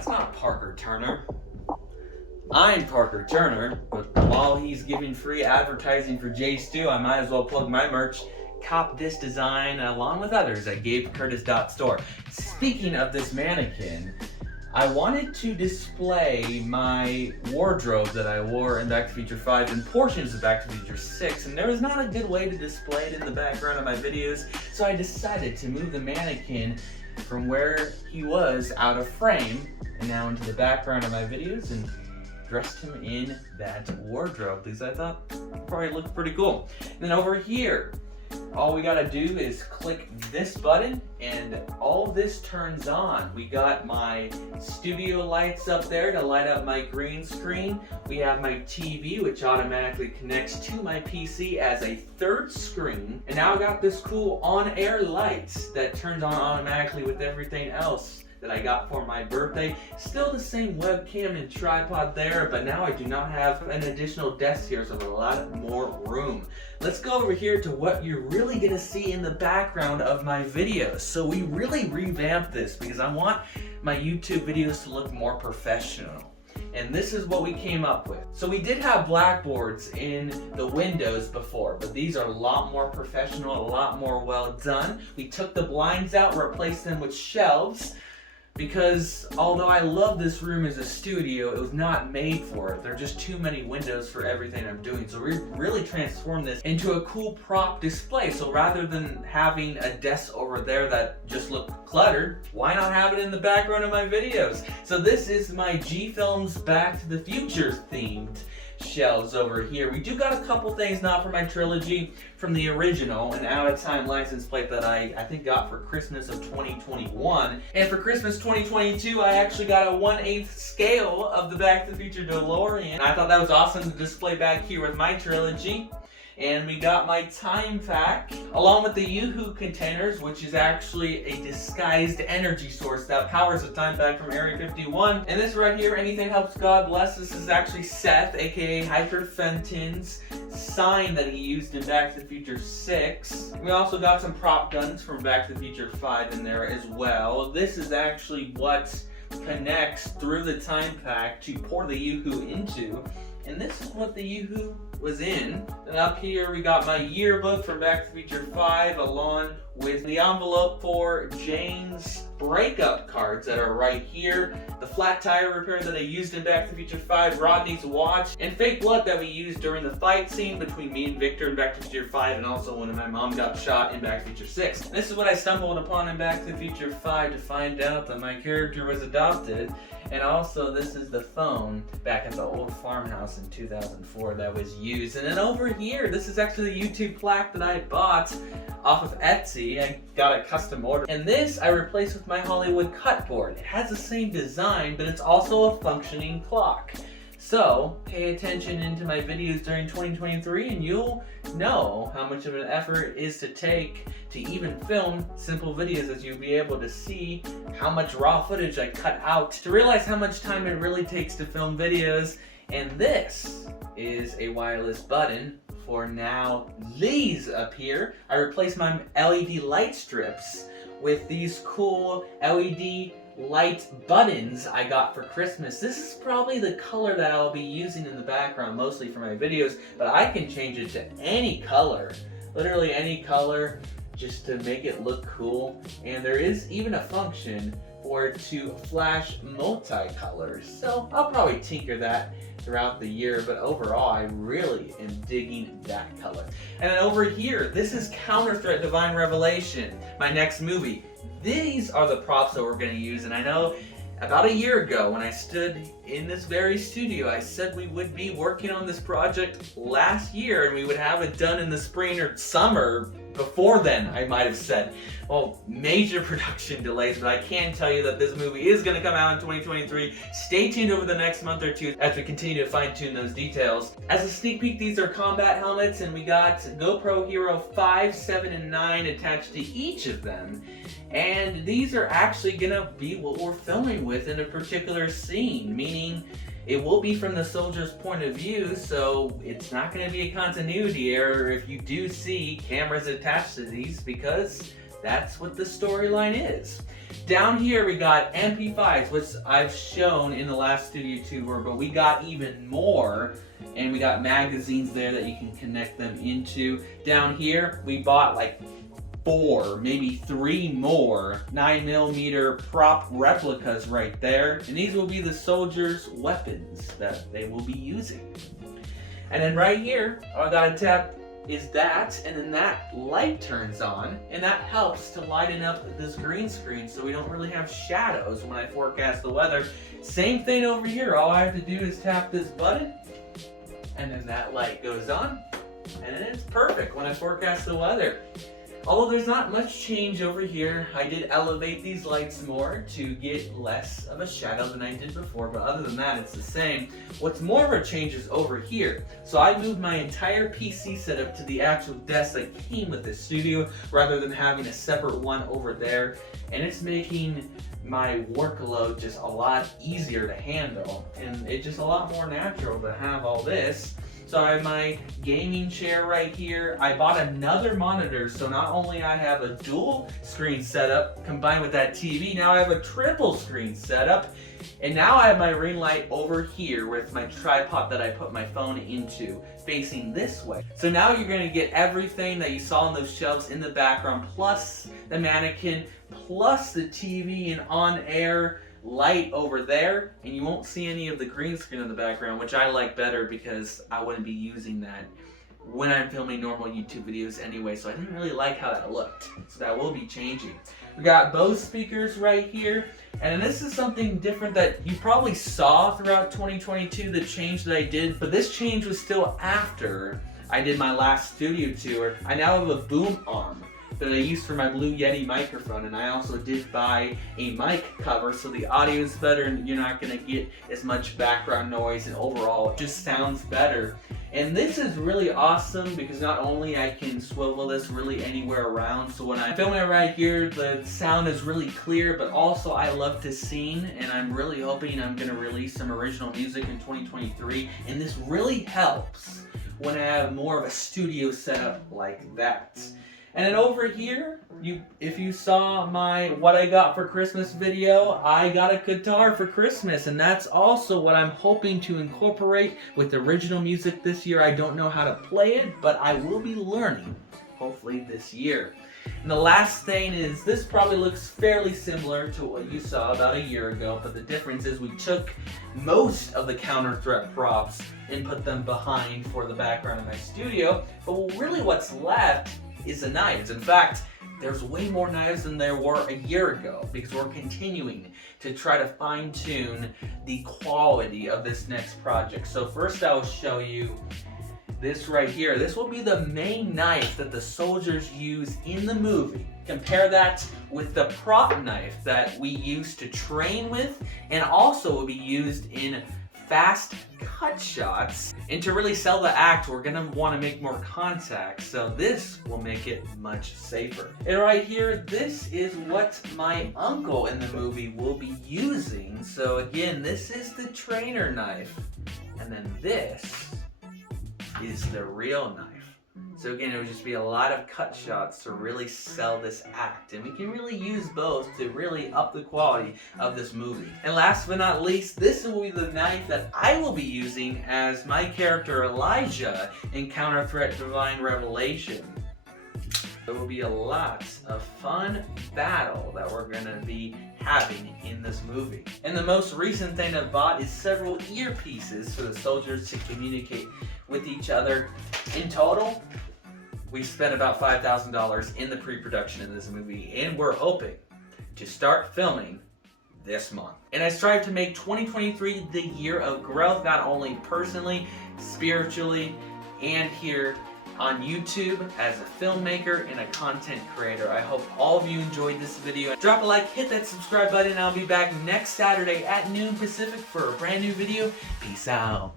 That's not Parker Turner. I'm Parker Turner, but while he's giving free advertising for J Stu, I might as well plug my merch. Cop this design along with others at GabeCurtis.store. Speaking of this mannequin, I wanted to display my wardrobe that I wore in Back to the Future 5 and portions of Back to the Future 6, and there was not a good way to display it in the background of my videos, so I decided to move the mannequin from where he was out of frame and now into the background of my videos and dressed him in that wardrobe because I thought it probably looked pretty cool. And then over here, all we gotta do is click this button and all this turns on. We got my studio lights up there to light up my green screen. We have my TV, which automatically connects to my PC as a third screen. And now I got this cool on-air lights that turns on automatically with everything else that I got for my birthday. Still the same webcam and tripod there, but now I do not have an additional desk here, so I have a lot more room. Let's go over here to what you're really gonna see in the background of my videos. So we really revamped this because I want my YouTube videos to look more professional. And this is what we came up with. So we did have blackboards in the windows before, but these are a lot more professional, a lot more well done. We took the blinds out, replaced them with shelves, because although I love this room as a studio, it was not made for it. There are just too many windows for everything I'm doing. So we really transformed this into a cool prop display. So rather than having a desk over there that just looked cluttered, why not have it in the background of my videos? So this is my G-Films Back to the Future themed shelves over here. We do got a couple things not from my trilogy, from the original, an out-of-time license plate that I think got for Christmas of 2021. And for Christmas 2022, I actually got a 1/8 scale of the Back to the Future DeLorean. I thought that was awesome to display back here with my trilogy. And we got my time pack, along with the Yoo-Hoo containers, which is actually a disguised energy source that powers the time pack from Area 51. And this right here, Anything Helps God Bless, this is actually Seth, aka Hyper Fenton's sign that he used in Back to the Future 6. We also got some prop guns from Back to the Future 5 in there as well. This is actually what connects through the time pack to pour the Yoo-Hoo into. And this is what the Yoo-Hoo was in. And up here we got my yearbook from Back to the Future 5 along with the envelope for Jane's breakup cards that are right here. The flat tire repair that I used in Back to the Future 5, Rodney's watch, and fake blood that we used during the fight scene between me and Victor in Back to the Future 5 and also when my mom got shot in Back to the Future 6. This is what I stumbled upon in Back to the Future 5 to find out that my character was adopted. And also this is the phone back at the old farmhouse in 2004 that was used. And then over here, this is actually the YouTube plaque that I bought off of Etsy. I got a custom order. And this I replaced with my Hollywood cutboard. It has the same design, but it's also a functioning clock. So pay attention into my videos during 2023 and you'll know how much of an effort it is to take to even film simple videos, as you'll be able to see how much raw footage I cut out to realize how much time it really takes to film videos. And this is a wireless button for now these up here. I replaced my LED light strips with these cool LED light buttons I got for Christmas. This is probably the color that I'll be using in the background mostly for my videos, but I can change it to any color, literally any color, just to make it look cool. And there is even a function for it to flash multicolors, so I'll probably tinker that throughout the year, but overall I really am digging that color. And then over here, this is Counter-Threat Divine Revelation, my next movie. These are the props that we're going to use, and I know about a year ago when I stood in this very studio, I said we would be working on this project last year and we would have it done in the spring or summer. Before then, I might have said, well, major production delays, but I can tell you that this movie is going to come out in 2023. Stay tuned over the next month or two as we continue to fine-tune those details. As a sneak peek, these are combat helmets, and we got GoPro Hero 5, 7, and 9 attached to each of them. And these are actually going to be what we're filming with in a particular scene, meaning it will be from the soldier's point of view, so it's not going to be a continuity error if you do see cameras attached to these, because that's what the storyline is. Down here we got MP5s, which I've shown in the last studio tour, but we got even more, and we got magazines there that you can connect them into. Down here we bought like 4, maybe 3 more 9mm prop replicas right there, and these will be the soldiers' weapons that they will be using. And then right here, all I gotta tap is that, and then that light turns on, and that helps to lighten up this green screen so we don't really have shadows when I forecast the weather. Same thing over here, all I have to do is tap this button, and then that light goes on, and then it's perfect when I forecast the weather. Although there's not much change over here, I did elevate these lights more to get less of a shadow than I did before, but other than that, it's the same. What's more of a change is over here. So I moved my entire PC setup to the actual desk that came with this studio, rather than having a separate one over there, and it's making my workload just a lot easier to handle, and it's just a lot more natural to have all this. So I have my gaming chair right here. I bought another monitor, so not only I have a dual screen setup combined with that TV, now I have a triple screen setup. And now I have my ring light over here with my tripod that I put my phone into, facing this way. So now you're gonna get everything that you saw on those shelves in the background, plus the mannequin, plus the TV and on-air light over there, and you won't see any of the green screen in the background, which I like better because I wouldn't be using that when I'm filming normal YouTube videos anyway, so I didn't really like how that looked. So that will be changing. We got Bose speakers right here, and this is something different that you probably saw throughout 2022, the change that I did, but this change was still after I did my last studio tour. I now have a boom arm that I used for my Blue Yeti microphone, and I also did buy a mic cover so the audio is better and you're not going to get as much background noise, and overall it just sounds better. And this is really awesome because not only I can swivel this really anywhere around, so when I'm filming it right here the sound is really clear, but also I love to sing, and I'm really hoping I'm going to release some original music in 2023, and this really helps when I have more of a studio setup like that. And then over here, if you saw my what I got for Christmas video, I got a guitar for Christmas, and that's also what I'm hoping to incorporate with original music this year. I don't know how to play it, but I will be learning, hopefully this year. And the last thing is, this probably looks fairly similar to what you saw about a year ago, but the difference is we took most of the counter threat props and put them behind for the background of my studio, but really what's left is the knives. In fact, there's way more knives than there were a year ago because we're continuing to try to fine-tune the quality of this next project. So first I will show you this right here. This will be the main knife that the soldiers use in the movie. Compare that with the prop knife that we used to train with, and also will be used in fast cut shots. And to really sell the act, we're gonna want to make more contact, so this will make it much safer. And right here, this is what my uncle in the movie will be using. So again, this is the trainer knife, and then this is the real knife. So again, it would just be a lot of cut shots to really sell this act, and we can really use both to really up the quality of this movie. And last but not least, this will be the knife that I will be using as my character Elijah in Counter Threat Divine Revelation. There will be a lot of fun battle that we're gonna be having in this movie. And the most recent thing I bought is several earpieces for the soldiers to communicate with each other. In total, we spent about $5,000 in the pre-production of this movie, and we're hoping to start filming this month. And I strive to make 2023 the year of growth, not only personally, spiritually, and here on YouTube as a filmmaker and a content creator. I hope all of you enjoyed this video. Drop a like, hit that subscribe button, and I'll be back next Saturday at noon Pacific for a brand new video. Peace out.